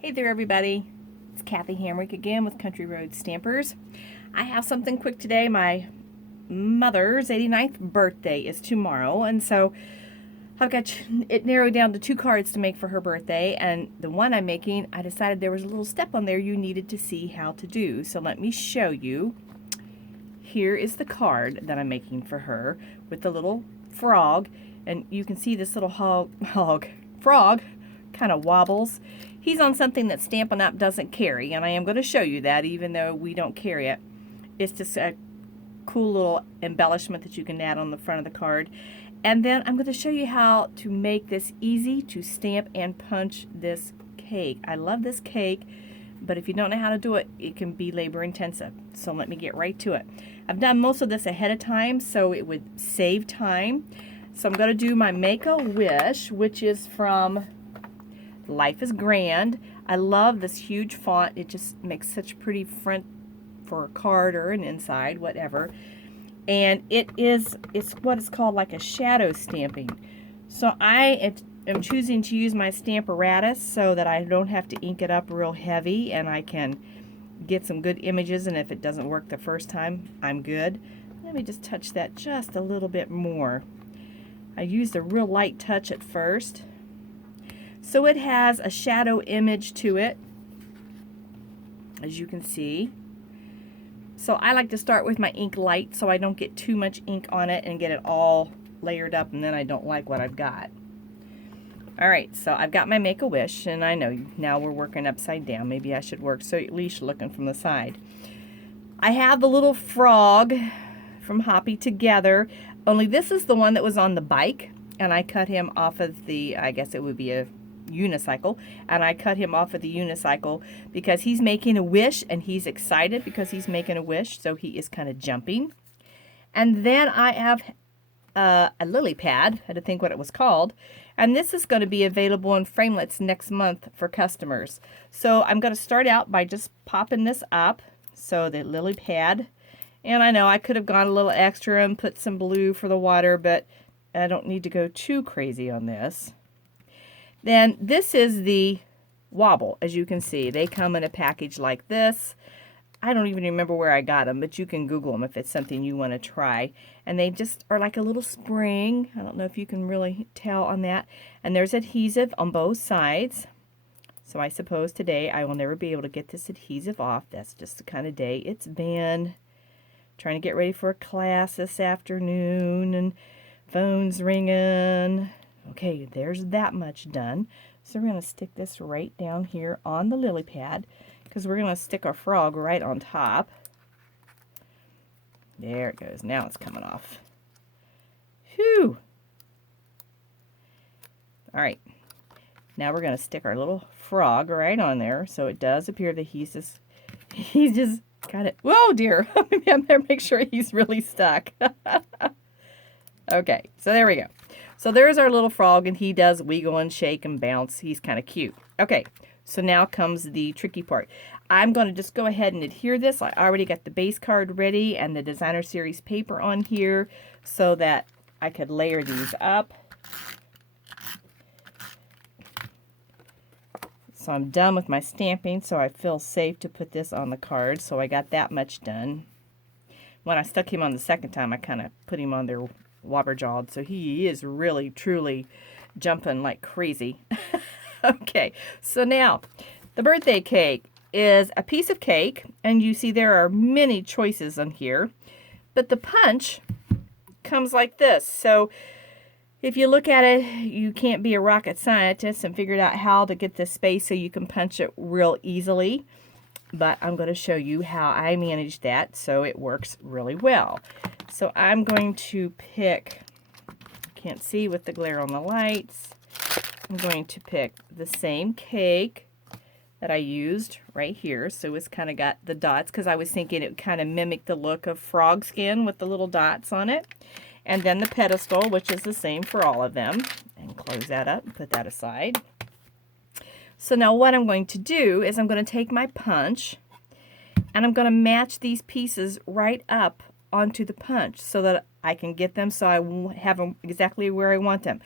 Hey there everybody, it's Kathy Hamrick again with Country Road Stampers. I have something quick today. My mother's 89th birthday is tomorrow, and so I've got it narrowed down to 2 cards to make for her birthday, and the one I'm making, I decided there was a little step on there you needed to see how to do. So let me show you. Here is the card that I'm making for her with the little frog, and you can see this little frog kind of wobbles. He's on something that Stampin' Up! Doesn't carry, and I am going to show you that even though we don't carry it. It's just a cool little embellishment that you can add on the front of the card. And then I'm going to show you how to make this easy to stamp and punch this cake. I love this cake, but if you don't know how to do it, it can be labor intensive. So let me get right to it. I've done most of this ahead of time, so it would save time. So I'm going to do my Make-A-Wish, which is from Life is Grand. I love this huge font. It just makes such pretty front for a card or an inside, whatever. And it's what is called like a shadow stamping. So I am choosing to use my Stamparatus so that I don't have to ink it up real heavy, and I can get some good images, and if it doesn't work the first time, I'm good. Let me just touch that just a little bit more. I used a real light touch at first. So it has a shadow image to it, as you can see. So I like to start with my ink light so I don't get too much ink on it and get it all layered up, and then I don't like what I've got. Alright, so I've got my Make-A-Wish, and I know now we're working upside down. Maybe I should work so at least looking from the side. I have the little frog from Hoppy Together, only this is the one that was on the bike, and I cut him off of the, I guess it would be a unicycle, and I cut him off of the unicycle because he's making a wish, and he's excited because he's making a wish, so he is kind of jumping. And then I have a lily pad. I had to think what it was called, and this is going to be available in framelits next month for customers. So I'm going to start out by just popping this up, so the lily pad, and I know I could have gone a little extra and put some blue for the water, but I don't need to go too crazy on this. Then this is the wobble. As you can see, they come in a package like this. I don't even remember where I got them, but you can Google them if it's something you want to try. And they just are like a little spring. I don't know if you can really tell on that. And there's adhesive on both sides. So I suppose today I will never be able to get this adhesive off. That's just the kind of day it's been. Trying to get ready for a class this afternoon, and phone's ringing. Okay, there's that much done. So we're going to stick this right down here on the lily pad, because we're going to stick our frog right on top. There it goes. Now it's coming off. Whew! Alright, now we're going to stick our little frog right on there, so it does appear that he's just got it. Whoa, dear! Maybe I better make sure he's really stuck. Okay, so there we go. So there's our little frog, and he does wiggle and shake and bounce. He's kind of cute. Okay, so now comes the tricky part. I'm going to just go ahead and adhere this. I already got the base card ready and the designer series paper on here so that I could layer these up. So I'm done with my stamping, so I feel safe to put this on the card. So I got that much done. When I stuck him on the second time, I kind of put him on there wobber-jawed, so he is really truly jumping like crazy. Okay, so now the birthday cake is a piece of cake, and you see there are many choices on here, but the punch comes like this. So if you look at it, you can't be a rocket scientist and figure out how to get this space so you can punch it real easily, but I'm going to show you how I managed that so it works really well. So I'm going to pick, can't see with the glare on the lights, I'm going to pick the same cake that I used right here. So it's kind of got the dots, because I was thinking it kind of mimicked the look of frog skin with the little dots on it. And then the pedestal, which is the same for all of them. And close that up and put that aside. So now what I'm going to do is I'm going to take my punch, and I'm going to match these pieces right up onto the punch so that I can get them so I have them exactly where I want them.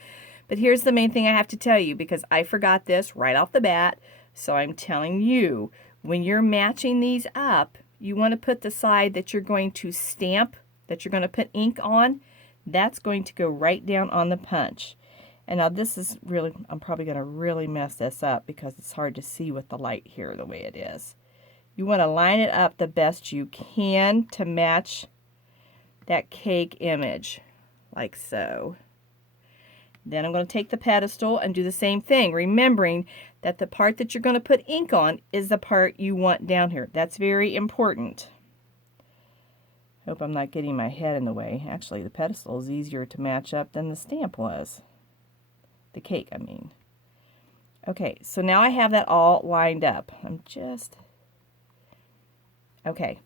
But here's the main thing I have to tell you, because I forgot this right off the bat. So I'm telling you, when you're matching these up, you want to put the side that you're going to stamp, that you're going to put ink on, that's going to go right down on the punch. And now this is really, I'm probably going to really mess this up because it's hard to see with the light here the way it is. You want to line it up the best you can to match that cake image, like so. Then I'm going to take the pedestal and do the same thing, remembering that the part that you're going to put ink on is the part you want down here. That's very important. Hope I'm not getting my head in the way. Actually, the pedestal is easier to match up than the stamp was. The cake, I mean. Okay, so now I have that all lined up. Okay,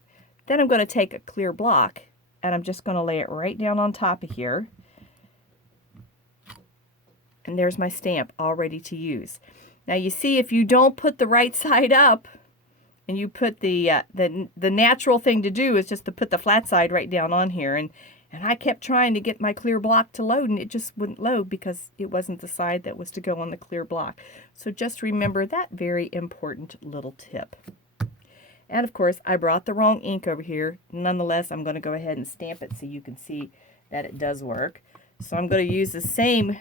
then I'm going to take a clear block and I'm just going to lay it right down on top of here. And there's my stamp all ready to use. Now you see, if you don't put the right side up and you put the natural thing to do is just to put the flat side right down on here, and I kept trying to get my clear block to load and it just wouldn't load because it wasn't the side that was to go on the clear block. So just remember that very important little tip. And of course, I brought the wrong ink over here. Nonetheless, I'm going to go ahead and stamp it so you can see that it does work. So I'm going to use the same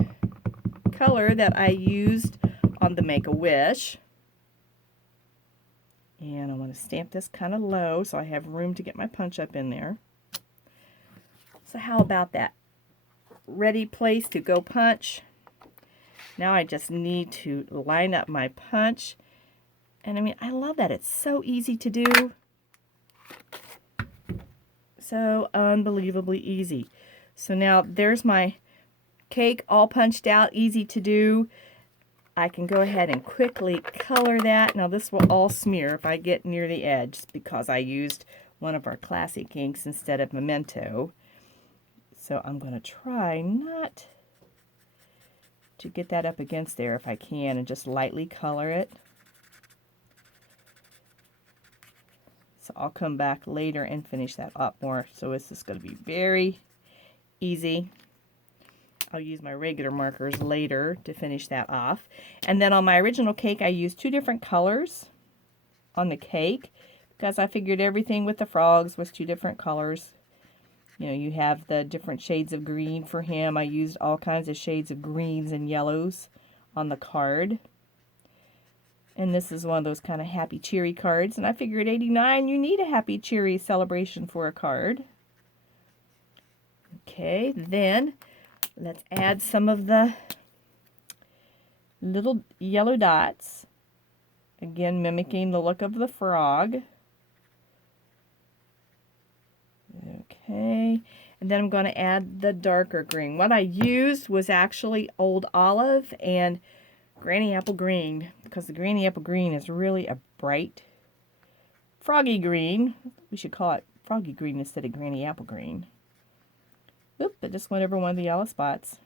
color that I used on the Make-A-Wish. And I want to stamp this kind of low so I have room to get my punch up in there. So how about that? Ready place to go punch. Now I just need to line up my punch. And I mean, I love that. It's so easy to do. So unbelievably easy. So now there's my cake all punched out, easy to do. I can go ahead and quickly color that. Now this will all smear if I get near the edge because I used one of our classic inks instead of Memento. So I'm going to try not to get that up against there if I can and just lightly color it. So I'll come back later and finish that up more. So it's just going to be very easy. I'll use my regular markers later to finish that off. And then on my original cake, I used 2 different colors on the cake because I figured everything with the frogs was 2 different colors. You know, you have the different shades of green for him. I used all kinds of shades of greens and yellows on the card. And this is one of those kind of happy, cheery cards. And I figured 89, you need a happy, cheery celebration for a card. Okay, then let's add some of the little yellow dots. Again, mimicking the look of the frog. Okay, and then I'm going to add the darker green. What I used was actually Old Olive and Granny Apple Green, because the Granny Apple Green is really a bright froggy green. We should call it froggy green instead of Granny Apple Green. Oop, it just went over one of the yellow spots.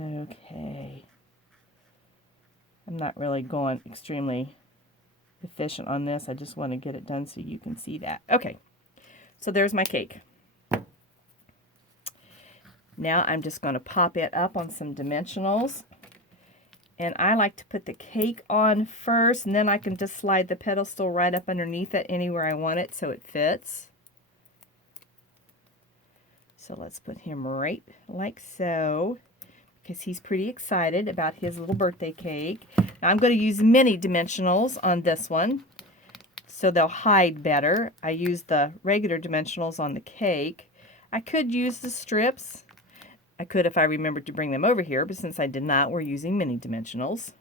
Okay. I'm not really going extremely efficient on this. I just want to get it done so you can see that. Okay, so there's my cake. Now I'm just going to pop it up on some dimensionals. And I like to put the cake on first, and then I can just slide the pedestal right up underneath it anywhere I want it so it fits. So let's put him right like so, because he's pretty excited about his little birthday cake. Now I'm going to use mini dimensionals on this one, so they'll hide better. I used the regular dimensionals on the cake. I could use the strips. I could if I remembered to bring them over here, but since I did not, we're using mini dimensionals.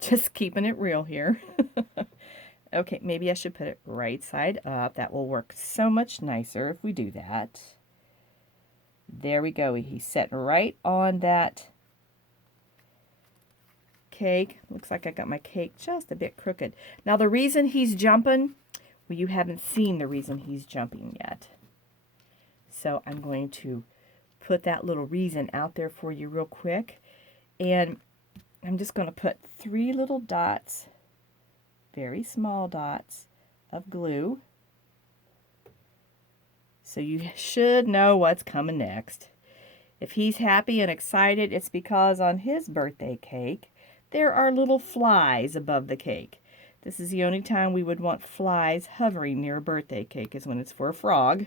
Just keeping it real here. Okay, maybe I should put it right side up. That will work so much nicer if we do that. There we go. He's sitting right on that cake. Looks like I got my cake just a bit crooked. Now the reason he's jumping, well, you haven't seen the reason he's jumping yet. So I'm going to put that little reason out there for you real quick. And I'm just going to put 3 little dots, very small dots of glue. So you should know what's coming next. If he's happy and excited, it's because on his birthday cake, there are little flies above the cake. This is the only time we would want flies hovering near a birthday cake, is when it's for a frog.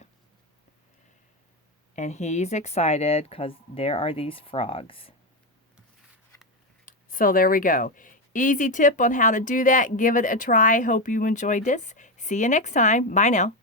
And he's excited because there are these frogs. So there we go. Easy tip on how to do that. Give it a try. Hope you enjoyed this. See you next time. Bye now.